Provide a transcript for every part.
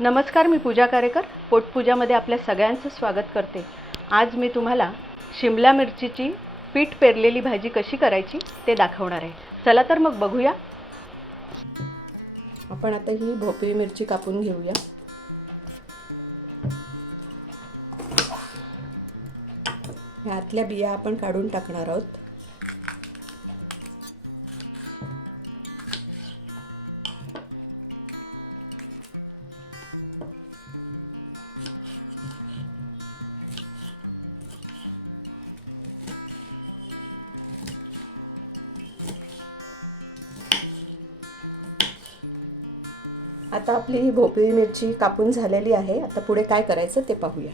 नमस्कार, मी पूजा कारेकर पोटपूजामध्ये आपल्या सगळ्यांचं स्वागत करते। आज मी तुम्हाला शिमला मिरचीची पीठ पेरलेली भाजी कशी करायची ते दाखवणार आहे। चला तर मग बघूया। आपण आता ही भोपळी मिरची कापून घेऊया। ह्यातल्या बिया आपण काढून टाकणार आहोत। आता आपली ही भोपळी मिरची कापून झालेली आहे। आता पुढे काय करायचं ते पाहूया।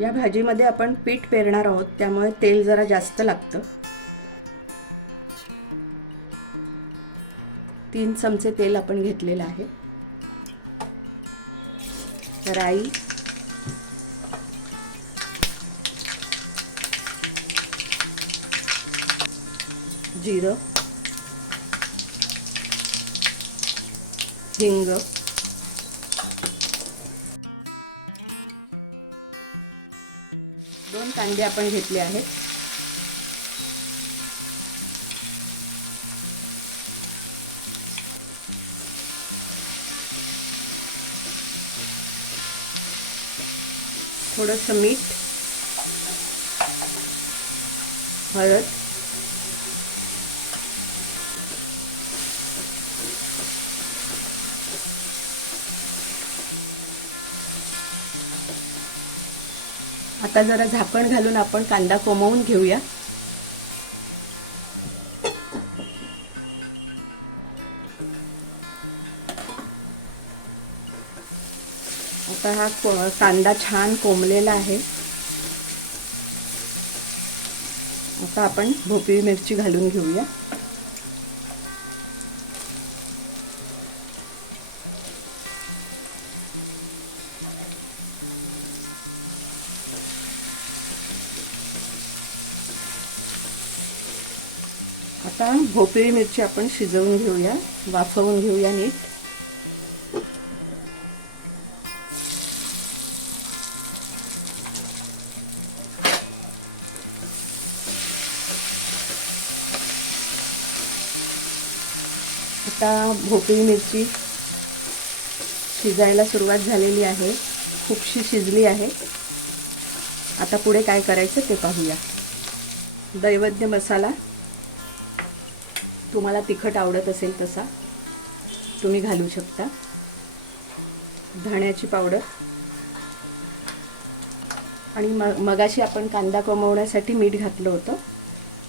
या भाजीमध्ये आपण पीठ पेरणार आहोत, त्यामुळे तेल जरा जास्त लागतं। 3 चमचे तेल आपण घेतलेलं आहे। राई, जिरं, हिंग, दोन कांदे आपण घेतले आहेत। थोडंसं मीठ, हळद, आता जरा झाकण घालून आपण कांदा कोमवून घेऊया। आता हा कांदा छान कोंबलेला आहे। आता आपण भोपळी मिरची घालून घेऊया। आता भोपळी मिरची आपण शिजवून घेऊया, वाफवून घेऊया नीट। आता भोपळी मिरची शिजायला सुरुवात झालेली आहे, खूपशी शिजली आहे। आता पुढे काय करायचं ते पाहूया। दैवद्य मसाला, तुम्हाला तिखट आवडत असेल तसा तुम्ही घालू शकता। धण्याची पावडर आणि मगाशी आपण कांदा कोमवण्यासाठी मीठ घातलं होतं।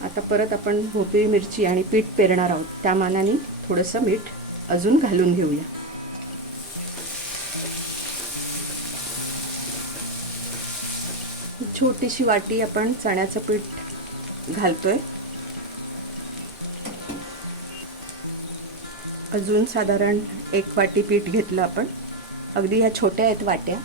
आता परत आपण भोपळी मिरची आणि पीठ पेरणार आहोत, त्या मानाने थोडंसं मीठ अजून घालून घेऊया। छोटीशी वाटी आपण चण्याचं पीठ घालतोय। अजून साधारण 1 वाटी पीठ घेतलं आपण। अगदी ह्या छोट्या आहेत वाट्या।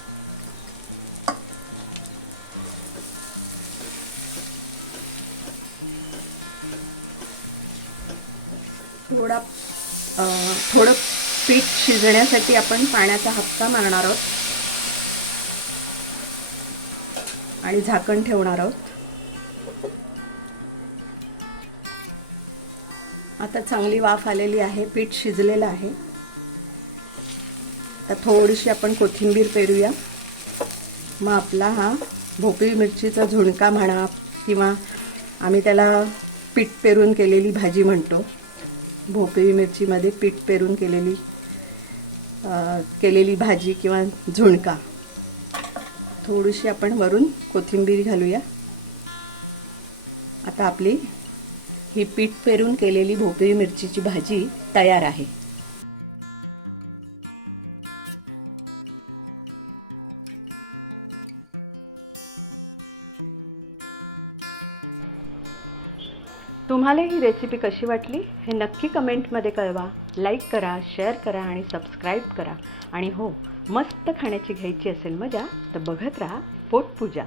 थोडं पीठ शिजण्यासाठी आपण पाण्याचा हापका मारणार आहोत आणि झाकण ठेवणार आहोत। आता चांगली वाफ आलेली आहे, पीठ शिजलेलं आहे। आता थोडीशी आपण कोथिंबीर पेरूया। मग आपला हा भोपळी मिरचीचा झुणका म्हणा किंवा आम्ही त्याला पीठ पेरून केलेली भाजी म्हणतो। भोपळी मिरचीमध्ये पीठ पेरून केलेली भाजी किंवा झुणका। थोडीशी आपण वरून कोथिंबीर घालूया। आता आपली ही पीठ पेरून केलेली भोपळी मिरचीची भाजी तयार आहे। तुम्हाला ही रेसिपी कशी वाटली हे नक्की कमेंटमध्ये कळवा। लाईक करा, शेअर करा आणि सबस्क्राईब करा। आणि हो, मस्त खाण्याची घ्यायची असेल मजा तर बघत राहा पोटपूजा।